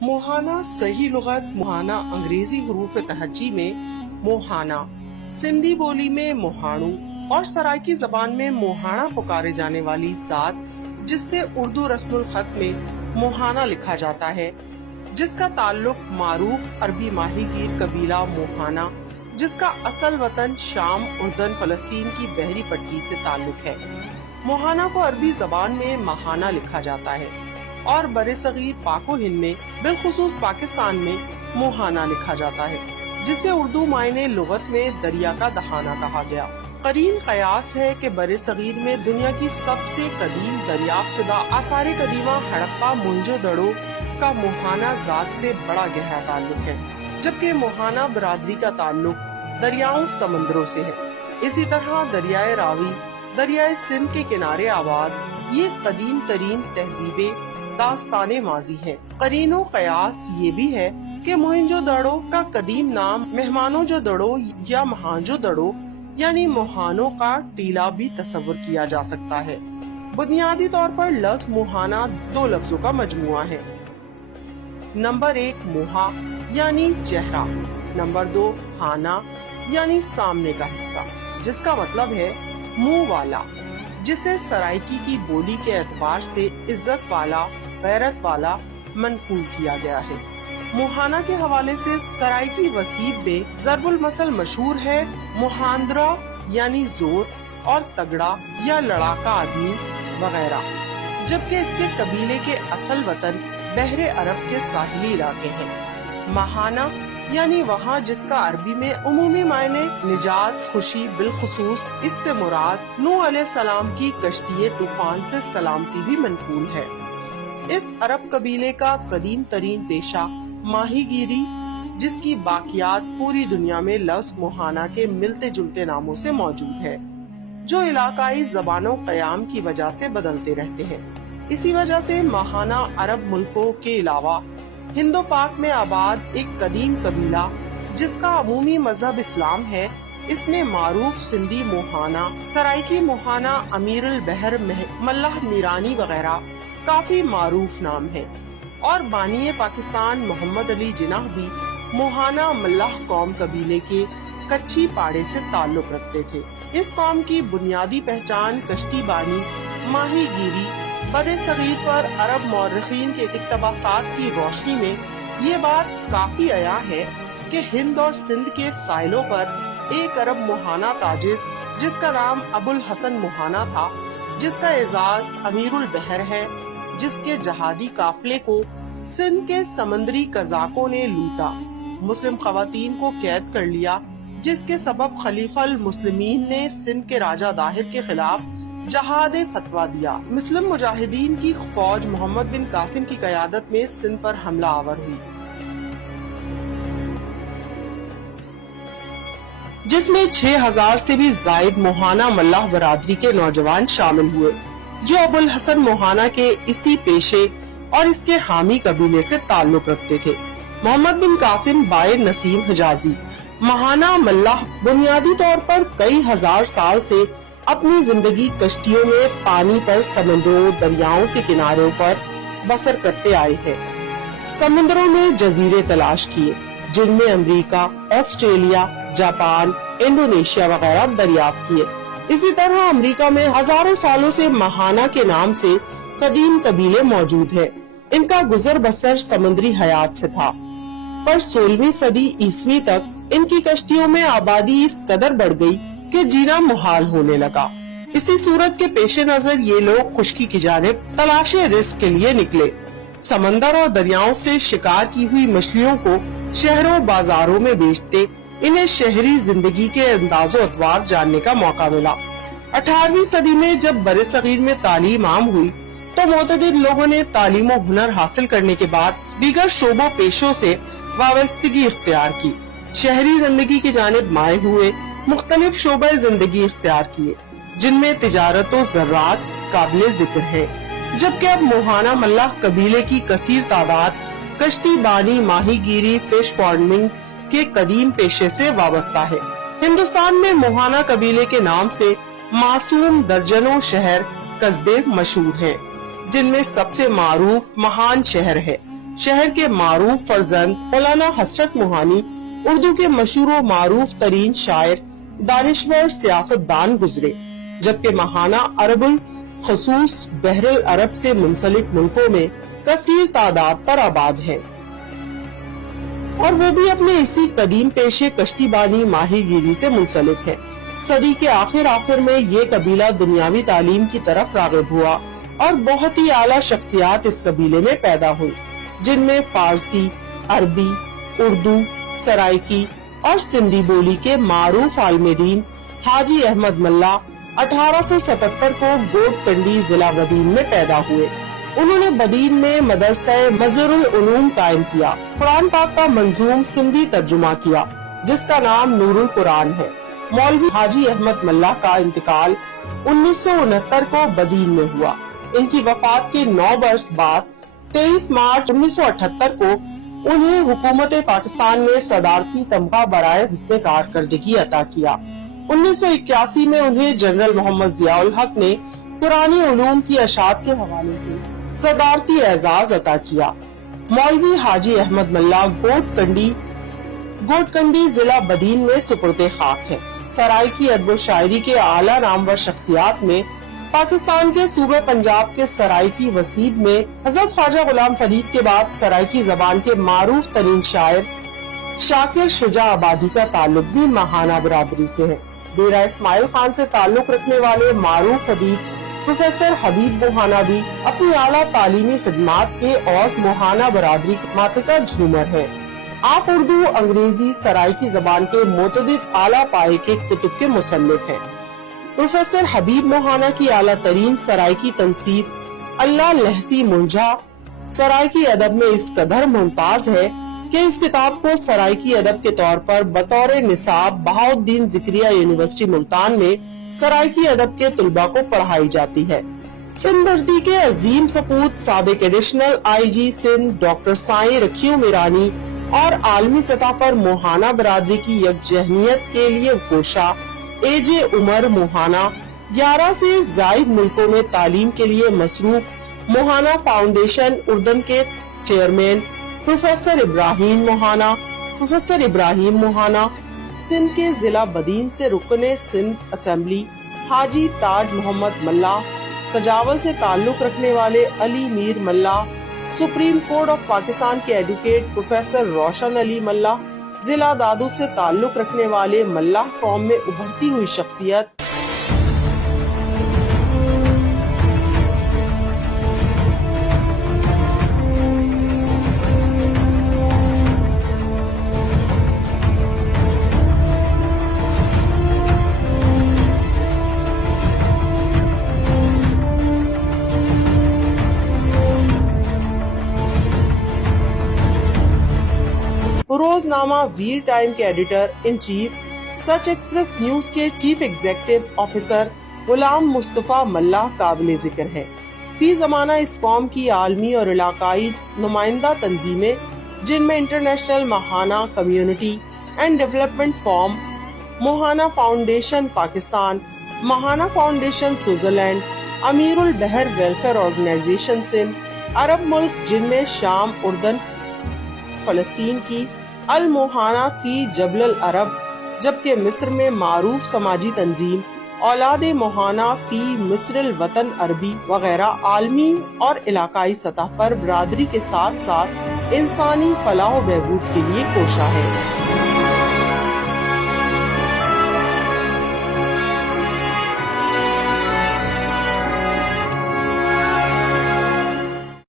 मोहाना सही लुगत मोहाना अंग्रेजी हरूफ तहज्जी में मोहाना, सिंधी बोली में मोहाणू और सराइकी जबान में मोहाना पुकारे जाने वाली जात जिससे उर्दू रस्मुल खत में मोहाना लिखा जाता है, जिसका ताल्लुक मारूफ अरबी माहीगीर कबीला मोहाना जिसका असल वतन शाम, उर्दन, फलस्तीन की बहरी पट्टी से ताल्लुक है। मोहाना को अरबी जबान में महाना लिखा जाता है और बरे-सगीर पाको हिंद में बिलखुसूस पाकिस्तान में मोहाना लिखा जाता है, जिसे उर्दू मायने लुगत में दरिया का दहाना कहा गया। करीन कयास है कि बरे-सगीर में दुनिया की सबसे कदीम दरियाफ्त शुदा आसार कदीमा हड़प्पा मोहनजोदड़ो का मोहाना जात से बड़ा गहरा ताल्लुक है, जबकि मोहाना बरादरी का ताल्लुक दरियाओं समंदरों से है। इसी तरह दरियाए रावी, दरियाए सिंध के किनारे आबाद ये कदीम तरीन तहजीबें दास्ताने माजी है। करीनो कयास ये भी है कि मोहनजोदड़ो का कदीम नाम मेहमानों-जो-दड़ो या महांजो-दड़ो यानी मोहानों का टीला भी तस्वुर किया जा सकता है। बुनियादी तौर पर लफ्ज़ मोहाना दो लफ्जों का मजमुआ है। नंबर 1 मोहा यानी चेहरा, नंबर 2 हाना यानी सामने का हिस्सा, जिसका मतलब है मुंह वाला, जिसे सराइकी की बोली के एतबार से इज्जत वाला, गैरत वाला मनकूल किया गया है। मोहाना के हवाले से सराइकी वसीब में ज़रबुल मसल मशहूर है मोहांद्रा यानी जोर और तगड़ा या लड़ाका आदमी वगैरह, जबकि इसके कबीले के असल वतन बहरे अरब के साहिली इलाके हैं। महाना यानी वहाँ जिसका अरबी में उमूमी मायने निजात, खुशी, बिलखुसूस इससे मुराद नूह अलैहिस्सलाम की कश्ती तूफान से सलामती भी मनकूल है। इस अरब कबीले का कदीम तरीन पेशा माहीगीरी, जिसकी बाकियात पूरी दुनिया में लफ्ज़ मोहाना के मिलते जुलते नामों से मौजूद है, जो इलाकाई जबानों कयाम की वजह से बदलते रहते हैं। इसी वजह से महाना अरब मुल्कों के अलावा हिंदो पाक में आबाद एक कदीम कबीला जिसका अमूमी मजहब इस्लाम है, इसमें मारूफ सिंधी मोहाना, सराइकी मोहाना, अमीरुल बहर मल्लाह मीरानी वगैरह काफी मारूफ नाम है। और बानिए पाकिस्तान मोहम्मद अली जिन्नाह भी मोहाना मल्लाह कौम कबीले के कच्ची पाड़े से ताल्लुक रखते थे। इस कौम की बुनियादी पहचान कश्ती बानी, माहीगीरी, बरे सगीर पर अरब मौर्रिखीन के इक्तबासात की रोशनी में ये बात काफी आया है कि हिंद और सिंध के साहिलों पर एक अरब मोहाना ताजिर जिसका नाम अबुल हसन मोहाना था, जिसका एजाज अमीरुल बहर है, जिसके जहादी काफिले को सिंध के समंदरी कजाकों ने लूटा, मुस्लिम खवातीन को कैद कर लिया, जिसके सबब खलीफल मुस्लिमीन ने सिंध के राजा दाहिर के खिलाफ जहाद फतवा दिया। मुस्लिम मुजाहिदीन की फौज मोहम्मद बिन कासिम की क़यादत में सिंध पर हमला आवर हुई, जिसमें 6000 से भी जायद मोहाना मल्लाह बरादरी के नौजवान शामिल हुए, जो अबुल हसन मोहाना के इसी पेशे और इसके हामी कबीले से ताल्लुक रखते थे। मोहम्मद बिन कासिम बाय नसीम हिजाजी महाना मल्लाह बुनियादी तौर पर कई हजार साल से अपनी जिंदगी कश्तियों में पानी पर समुद्रों, दरियाओं के किनारों पर बसर करते आए हैं। समुद्रों में जजीरे तलाश किए, जिनमें अमेरिका, ऑस्ट्रेलिया, जापान, इंडोनेशिया वगैरह दरियाफ्त किए। इसी तरह अमेरिका में हजारों सालों से महाना के नाम से कदीम कबीले मौजूद हैं। इनका गुजर बसर समुद्री हयात से था, पर 16वीं सदी ईस्वी तक इनकी कश्तियों में आबादी इस कदर बढ़ गई कि जीना मुहाल होने लगा। इसी सूरत के पेशे नजर ये लोग खुश्की की जानिब तलाशे रिस्क के लिए निकले। समंदर और दरियाओं से शिकार की हुई मछलियों को शहरों बाजारों में बेचते इन्हें शहरी जिंदगी के अंदाजो अतवार जानने का मौका मिला। 18वीं सदी में जब बरे सगीर में तालीम आम हुई तो मोतदिद लोगों ने तालीम और हुनर हासिल करने के बाद दीगर शोबों पेशों से वाबस्तगी इख्तियार की, शहरी जिंदगी की जानिब माए हुए, मुख्तलिफ शोबे जिंदगी इख्तियार किए, जिनमें तिजारत और ज़राअत काबिले जिक्र है। जबकि अब मोहाना मल्लाह कबीले की कसीर तादाद कश्ती बानी, माहीगीरी, फिश फार्मिंग के कदीम पेशे से वाबस्ता है। हिंदुस्तान में मोहाना कबीले के नाम से मासूम दर्जनों शहर कस्बे मशहूर हैं, जिनमें सबसे मारूफ महान शहर है شہر کے معروف فرزند مولانا حسرت موہانی اردو کے مشہور و معروف ترین شاعر، دانشور، سیاست دان گزرے، جبکہ ماہانہ عرب الخصوص بحر العرب سے منسلک ملکوں میں کثیر تعداد پر آباد ہے، اور وہ بھی اپنے اسی قدیم پیشے کشتی بانی ماہی گیری سے منسلک ہے۔ صدی کے آخر میں یہ قبیلہ دنیاوی تعلیم کی طرف راغب ہوا اور بہت ہی اعلیٰ شخصیات اس قبیلے میں پیدا ہوئی، جن میں فارسی، عربی، اردو، سرائکی اور سندھی بولی کے معروف عالم دین حاجی احمد ملا 1877 کو گوٹ کنڈی ضلع بدین میں پیدا ہوئے۔ انہوں نے بدین میں مدرسہ مظہر العلوم قائم کیا، قرآن پاک کا منظوم سندھی ترجمہ کیا جس کا نام نور القرآن ہے۔ مولوی حاجی احمد ملا کا انتقال 1969 کو بدین میں ہوا۔ ان کی وفات کے 9 برس بعد 23 مارچ 1978 کو انہیں حکومت پاکستان میں صدارتی تمغہ برائے حسن کارکردگی عطا کیا۔ 1981 میں انہیں جنرل محمد ضیاء الحق نے قرآنی علوم کی اشاعت کے حوالے سے صدارتی اعزاز عطا کیا۔ مولوی حاجی احمد ملا گوٹ کنڈی ضلع بدین میں سپرد خاک ہے۔ سرائکی ادب و شاعری کے اعلیٰ نامور شخصیات میں پاکستان کے صوبہ پنجاب کے سرائکی وسیب میں حضرت خواجہ غلام فرید کے بعد سرائکی زبان کے معروف ترین شاعر شاکر شجاع آبادی کا تعلق بھی ماہانہ برادری سے ہے۔ ڈیرہ اسماعیل خان سے تعلق رکھنے والے معروف ادیب پروفیسر حبیب موہانہ بھی اپنی اعلیٰ تعلیمی خدمات کے عوض موہانہ برادری کے ماتھے کا جھومر ہے۔ آپ اردو، انگریزی، سرائکی زبان کے متعدد اعلیٰ پائے کے کتب کے مصنف ہیں۔ پروفیسر حبیب موہانہ کی اعلیٰ ترین سرائکی تنصیف اللہ لہسی منجھا سرائکی ادب میں اس قدر ممتاز ہے کہ اس کتاب کو سرائکی ادب کے طور پر بطور نصاب بہاؤالدین ذکریہ یونیورسٹی ملتان میں سرائکی ادب کے طلباء کو پڑھائی جاتی ہے۔ سندھ بردی کے عظیم سپوت سابق additional I G Sindh doctor Sain Rakhio Mirani اور عالمی سطح پر موہانہ برادری کی یکجہتیت کے لیے کوشاں اے جے عمر موہانہ 11 سے زائد ملکوں میں تعلیم کے لیے مصروف موہانہ فاؤنڈیشن اردن کے چیئرمین پروفیسر ابراہیم موہانہ، سندھ کے ضلع بدین سے رکن سندھ اسمبلی حاجی تاج محمد ملا، سجاول سے تعلق رکھنے والے علی میر ملا، سپریم کورٹ آف پاکستان کے ایڈوکیٹ پروفیسر روشن علی ملا، ضلع دادو سے تعلق رکھنے والے ملا قوم میں ابھرتی ہوئی شخصیت روزنامہ ویر ٹائم کے editor in chief, such express news کے chief executive officer Ghulam Mustafa ملا قابل ذکر ہے۔ فی زمانہ اس قوم کی عالمی اور علاقائی نمائندہ تنظیمیں، جن میں انٹرنیشنل ماہانہ community and development forum, Mohana foundation Pakistan, ماہانہ فاؤنڈیشن سوئٹزرلینڈ، امیر البحر ویلفیئر آرگنائزیشن سندھ، عرب ملک جن میں شام، اردن، فلسطین کی الموہانہ فی جبل العرب، جبکہ مصر میں معروف سماجی تنظیم اولاد موہانہ فی مصر الوطن عربی وغیرہ عالمی اور علاقائی سطح پر برادری کے ساتھ ساتھ انسانی فلاح و بہبود کے لیے کوشاں ہے۔